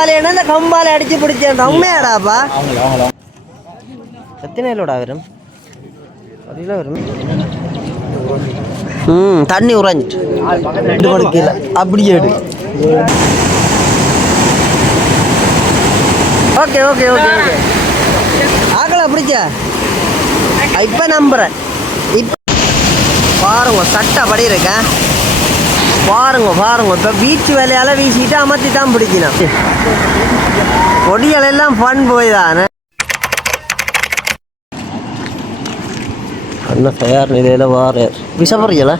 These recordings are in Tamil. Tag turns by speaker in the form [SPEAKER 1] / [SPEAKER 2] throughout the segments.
[SPEAKER 1] வலையனா இந்த கம்பால அடிச்சு பிடிச்சேன். உண்மையாடாப்பா எத்தனை கிலோடா வரும் ஒரு கிலோ வரும் ம் தண்ணி உறைஞ்சிட்டு. கீழே. அப்படியே எடு ஓகே ஓகே ஓகே ஓகே. ஆக்கலை பிடிச்ச? இப்போ நம்புறேன். இப்போ பாருங்க சட்டை படி இருக்கேன். பாருங்க பாருங்க. இப்போ வீச்சு வேலையால் வீசிட்டு அமர்த்தி தான் பிடிக்கணும். கொடிகள் எல்லாம் ஃபன் போய் தானே என்ன தயார் நிலையில் வார. விஷப்படுறீங்களா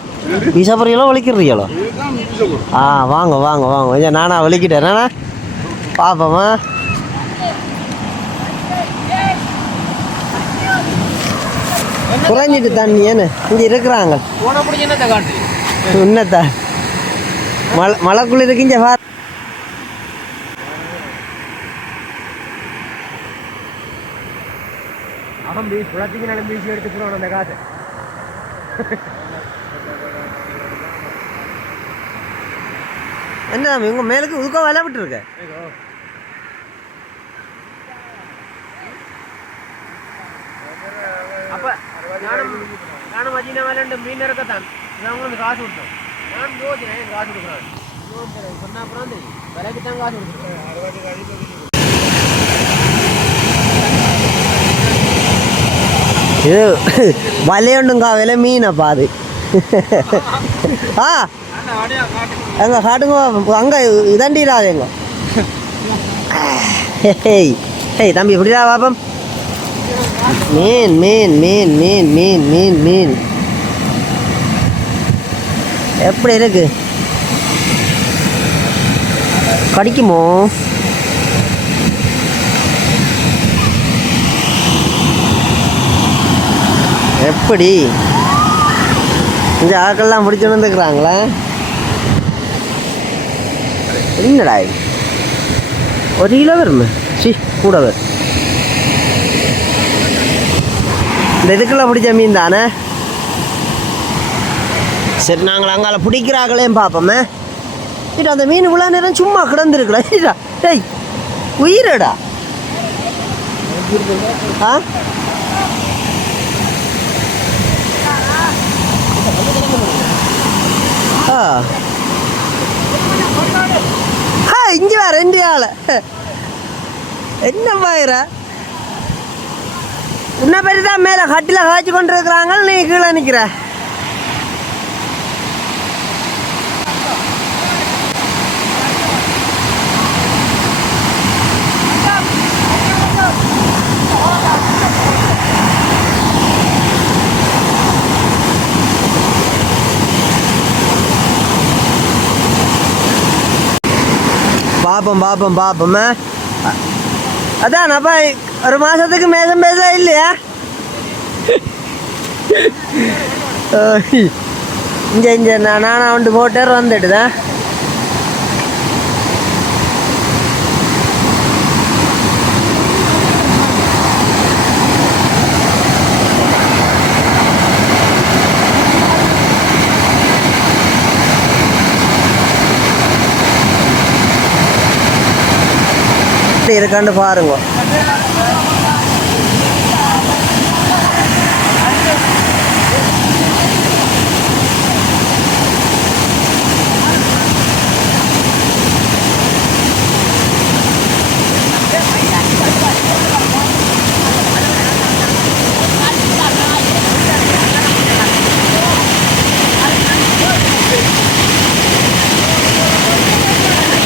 [SPEAKER 1] விஷப்படுறீங்களா வலிக்கிறீங்களா? ஆ வாங்க வாங்க வாங்க. ஐயா நானா வலிக்கிட்டேன். நானா? பாப்போமா. குறைஞ்சிட்டு தண்ணி ஏன்னு இங்கே இருக்கிறாங்க.
[SPEAKER 2] போன பிடிச்சி என்னத்தை காட்டு
[SPEAKER 1] உன்னத்தா மழை மழைக்குள்ள இருக்குங்க வா
[SPEAKER 2] அவன் பீச் குளத்துக்கு நல்ல பீச் எடுத்து போடுவான் அந்த காசை.
[SPEAKER 1] என்ன உங்கள் மேலுக்கு உதுக்க விலை விட்டுருக்க?
[SPEAKER 2] அப்ப நானும் நானும் மதியம் ரெண்டு மீன் இறக்கத்தான். காசு கொடுத்தோம். நான் யோசிச்சேன் ஏன் காசு கொடுக்குறான் சொன்ன அப்புறம் தெரியும் விலைக்கு தான் காசு கொடுக்குறேன்
[SPEAKER 1] இது வலையுண்டுங்கா விலை மீனப்பா அது ஆ அங்கே காட்டுங்க அங்கே இதண்டிடாதேங்க ஹேய் ஹேய் தம்பி இப்படிடா பாப்பம். மீன் மீன் மீன் மீன் மீன் மீன் மீன். எப்படி இருக்கு? கடிக்குமோ? எப்படி? இந்த ஆக்கள்லாம் பிடிச்சு வந்துக்கிறாங்களா என்னடா ஒரு கிலோ வருமே? சி கூட வரும் இந்த இதுக்கெல்லாம் பிடிச்ச மீன் தானே? சரி நாங்கள் அங்கால பிடிக்கிறாங்களேன்னு பார்ப்போமே இட்டு அந்த மீன் இவ்வளோ நேரம் சும்மா கிடந்துருக்கலாம் இதா டேய் உயிரடா. ஆ? ஆ. ஆ இங்கே வா ரெண்டு ஆள். என்ன பாயிர உன்னை பற்றி தான் மேலே கட்டில காய்ச்சி கொண்டு இருக்கிறாங்க நீ கீழே நிற்கிற பார்ப்போம் பார்ப்போம் பார்ப்போம் அதான் அப்பா ஒரு மாசத்துக்கு மேசம் பேச இல்லையா இங்க இங்க நான் நானா வந்து போட்டார் வந்துடுதா எப்படி இருக்கான்னு பாருங்க.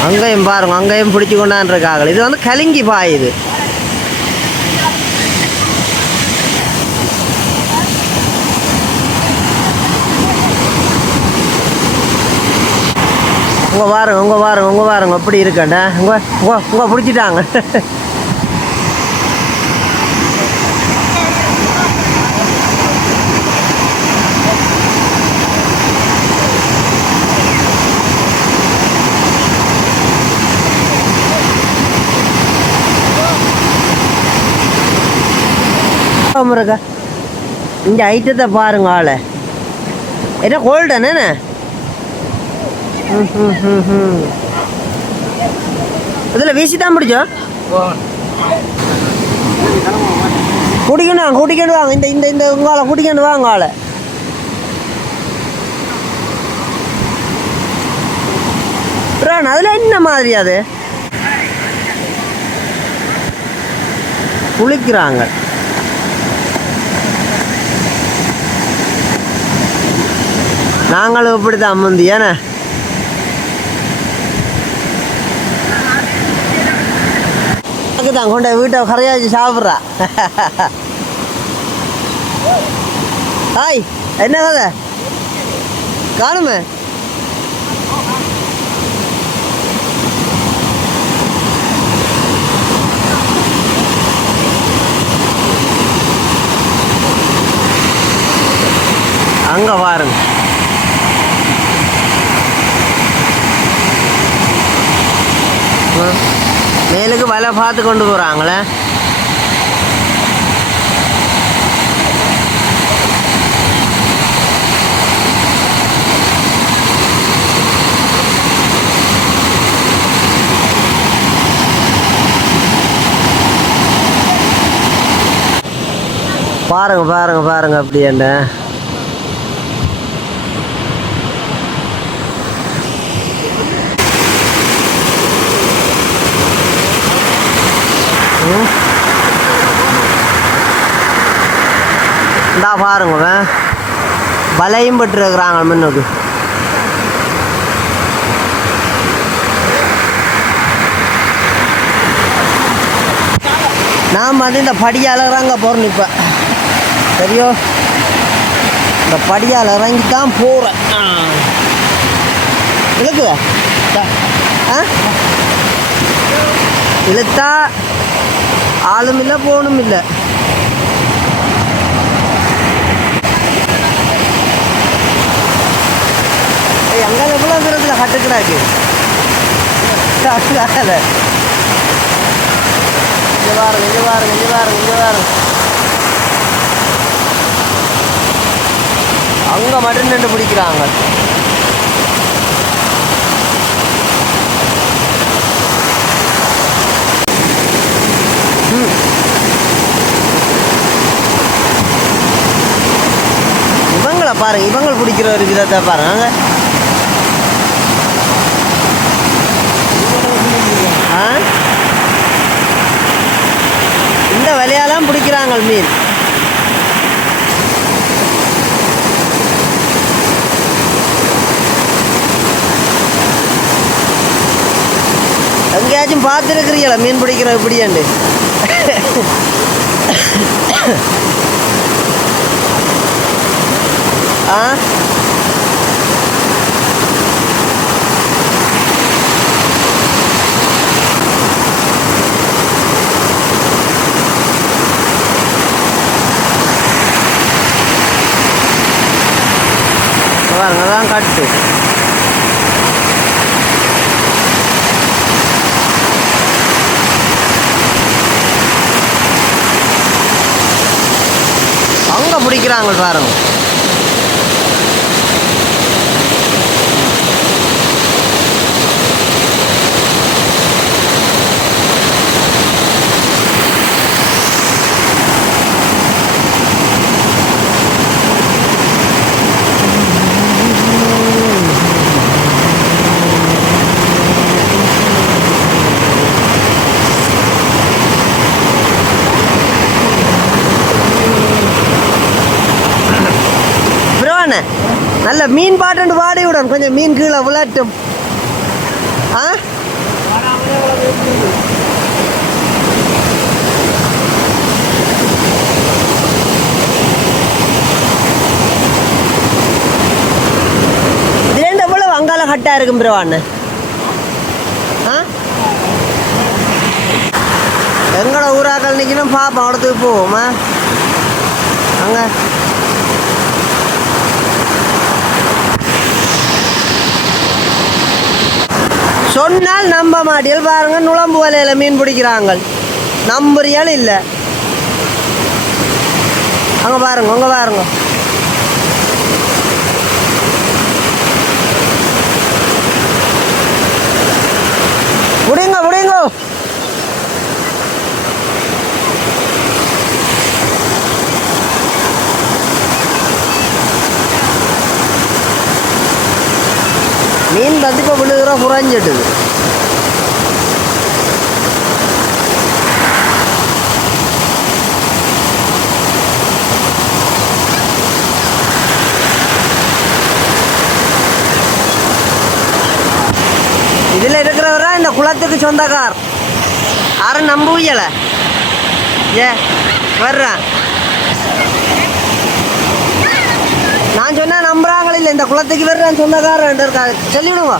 [SPEAKER 1] அங்கேயும் பாருங்க அங்கேயும் பிடிச்சி கொண்டாந்துருக்காங்க. இது வந்து கலிங்கி பாய் இது. உங்க பாருங்க உங்க பாருங்க உங்க பாருங்க எப்படி இருக்கண்ட உங்க உங்க உங்க பிடிச்சிட்டாங்க. இருக்கா இந்த ஐட்டத்தை பாருங்க ஆளை. என்ன கோல்டன் என்ன? இதில் வீசி தான் பிடிச்சோம் குடிக்கணும் குடிக்கணும் வாங்க. இந்த இந்த இந்த உங்கால குடிக்கணும் வாங்க ஆளை. பிரான் அதில் என்ன மாதிரி அது? குளிக்கிறாங்க நாங்களும் இப்படி தான் முந்தி ஏன்னா தான் கொண்ட வீட்டை கரையாச்சு சாப்பிட்றா. ஹாய் என்ன கதை? காணுமே? அங்க பாருங்க. மேலுக்கு வலை பார்த்து கொண்டு போகிறாங்களே பாருங்க பாருங்க பாருங்க அப்படியாண்ட இந்தா பாருங்க வலையும் பட்டுருக்குறாங்க முன்னுக்கு. நாம் வந்து இந்த படியால் இறங்க போகிறோம் இப்போ. சரியோ? இந்த படியால் இறங்கி தான் போகிறேன் இழுக்குதா ஆ? இழுத்தா ஆளும் இல்லை போகணும் இல்லை அங்கே எவ்வளோ தூரத்தில் கட்டுக்கிறாக்கு அங்கே இங்கே பாருங்க இங்கே பாருங்க இங்கே பாருங்க இங்கே பாருங்க. அங்கே மட்டும் நின்று பிடிக்கிறாங்க. இவங்களை பாருங்க இவங்களை பிடிக்கிற ஒரு விதத்தை பாருங்க ஆ? இந்த வலையாலாம் பிடிக்கிறாங்க மீன். எங்கேயாச்சும் பார்த்துருக்குறீங்களா மீன் பிடிக்கிற இப்படியாண்டு? ஆ பாருங்க அதான் பிடிக்கிறாங்க பாருங்க. நல்ல மீன் பாட்டு வாடி விடும் கொஞ்சம் மீன் கீழே விளாட்டும் ஆ? இதுலேருந்து அங்கால கட்டா இருக்கும் பிரவான ஆ? எங்கட ஊராக்கள் நிற்கணும் பார்ப்போம் இடத்துக்கு போவோமா? அங்கே. சொன்னால் நம்ப மாட்டியல் பாருங்க நுழம்பு வலையில் மீன் பிடிக்கிறாங்க நம்புறியால் இல்லை. அங்கே பாருங்க அங்கே பாருங்க. முடிங்க விடுங்க மீன் தட்டி இப்போ விழுகிற குறைஞ்சிட்டுது இதில் இருக்கிறவரா இந்த குளத்துக்கு சொந்தக்கார் யாரும் நம்புவியலை ஏ வர்றேன் நான் சொன்னால் நம்புறா இல்லை இந்த குளத்துக்கு வர்றேன் சொந்தக்காரன் இருக்கா சொல்லிவிடுங்க.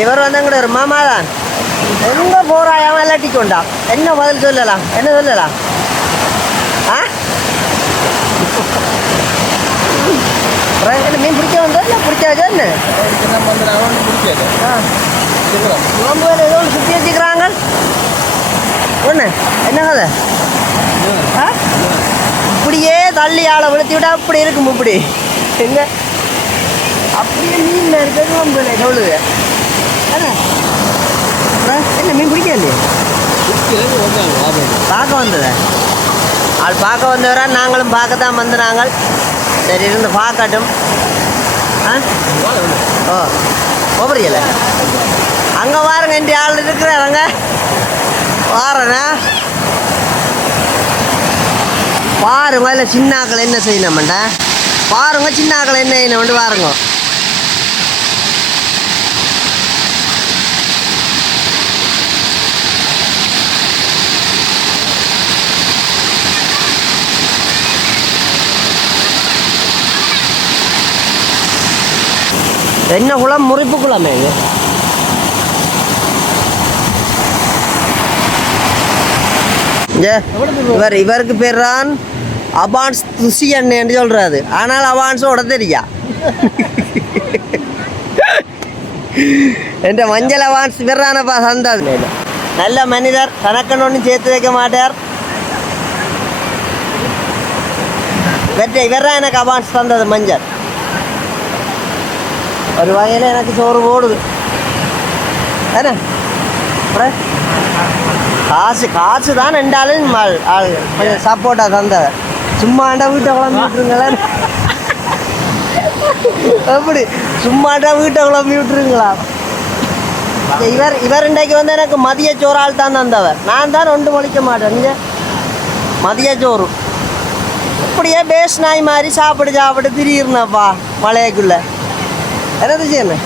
[SPEAKER 1] இவர் வந்தங்கட ஒரு மாமா தான் எங்க போறாயாம இல்லாட்டி கொண்டா? என்ன பதில் சொல்லலாம்? என்ன சொல்லலாம்? ஆ? மீன் பிடிக்க வந்தா இல்லை பிடிச்சாச்சா என்ன? ஆ. நோம்பு ஏதோ சுற்றி வச்சுக்கிறாங்க. ஒன்று என்ன கதை? ஆ? இப்படியே தள்ளி ஆளை விழுத்தி விட்டா அப்படி இருக்கும் இப்படி. எங்க அப்படியே மீன் இருக்கிறது நோம்பு வேலை எவ்வளவு என்ன மீன் பிடிக்க பார்க்க வந்ததா? ஆள் பார்க்க வந்தவரா? நாங்களும் பார்க்க தான் வந்து நாங்கள். சரி இருந்து பார்க்கட்டும். ஆ? ஓ போபரியல அங்கே வாருங்க இந்த ஆள் இருக்கிறாருங்க வாரண்ணா பாருங்க இல்லை சின்ன ஆக்கள் என்ன செய்யணும்டா பாருங்க சின்ன ஆக்கள் என்ன செய்யணும்னு பாருங்க. என்ன குளம்? முறிப்பு குளமே இவர் இவருக்கு பேர் தான் அபான்ஸ் துசியன் என்று சொல்றாரு. ஆனால் அபான்ஸோட தெரியா என்ற மஞ்சள் அவான்ஸ் இவரானப்பா சந்தாது நல்ல மனிதர் தனக்கன்னு ஒன்றும் சேர்த்து வைக்க மாட்டார். வெற்ற இவர்தான் எனக்கு அவான்ஸ் தந்தது மஞ்சள். ஒரு வகையில் எனக்கு சோறு போடுது. என்ன? அப்புறம்? காசு காசு தான் ரெண்டாலும் ஆள் ஆள் கொஞ்சம் சப்போர்ட்டாக தந்தவர் சும்மாண்டா வீட்டை குழம்பி விட்டுருங்களேன். எப்படி? சும்மாண்டா வீட்டை குழம்பி விட்டுருங்களா? இவர் இவர் இன்றைக்கு வந்து எனக்கு மதிய சோறு ஆள் தான் தந்தவர் நான் தான் ஒன்று மொழிக்க மாட்டேன். நீங்க மதிய சோறு. அப்படியே பேஸ் நாய் மாதிரி சாப்பிடு சாப்பிட்டு திரியிருந்தப்பா மலையக்குள்ள என்னது செய்யணும்?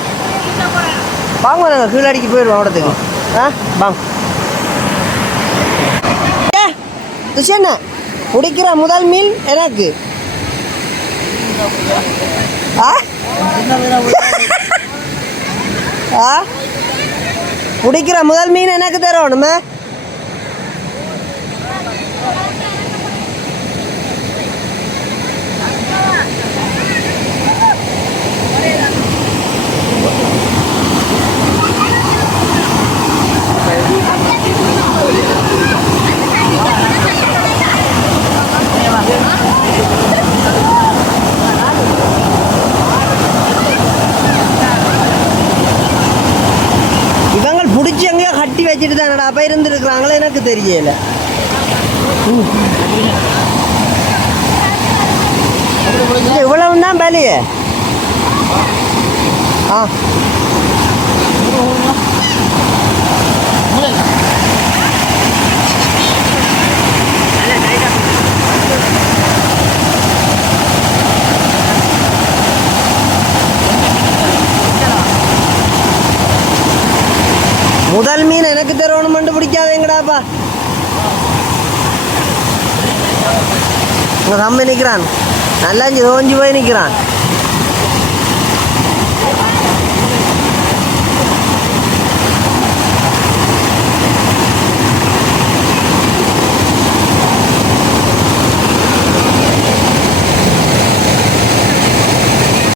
[SPEAKER 1] வாங்க நாங்கள் கீழடிக்கு போயிடுவோம் இடத்துக்கு ஆ வாங்க ஏ துஷண்ணா பிடிக்கிற முதல் மீன் எனக்கு. ஆ? ஆ? பிடிக்கிற முதல் மீன் எனக்கு தரணுமே இவங்க பிடிச்சி எங்கேயோ கட்டி வச்சுட்டு தானடா அப்போ இருந்துருக்குறாங்களே எனக்கு தெரியல. இவ்வளவு தான் பலியே ஆ. முதல் மீன் எனக்கு தருவணும் மண்டு பிடிக்காதேங்கடாப்பா உங்கள் தம்பி நிற்கிறான் நல்லா இஞ்சி தோஞ்சி போய் நிற்கிறான்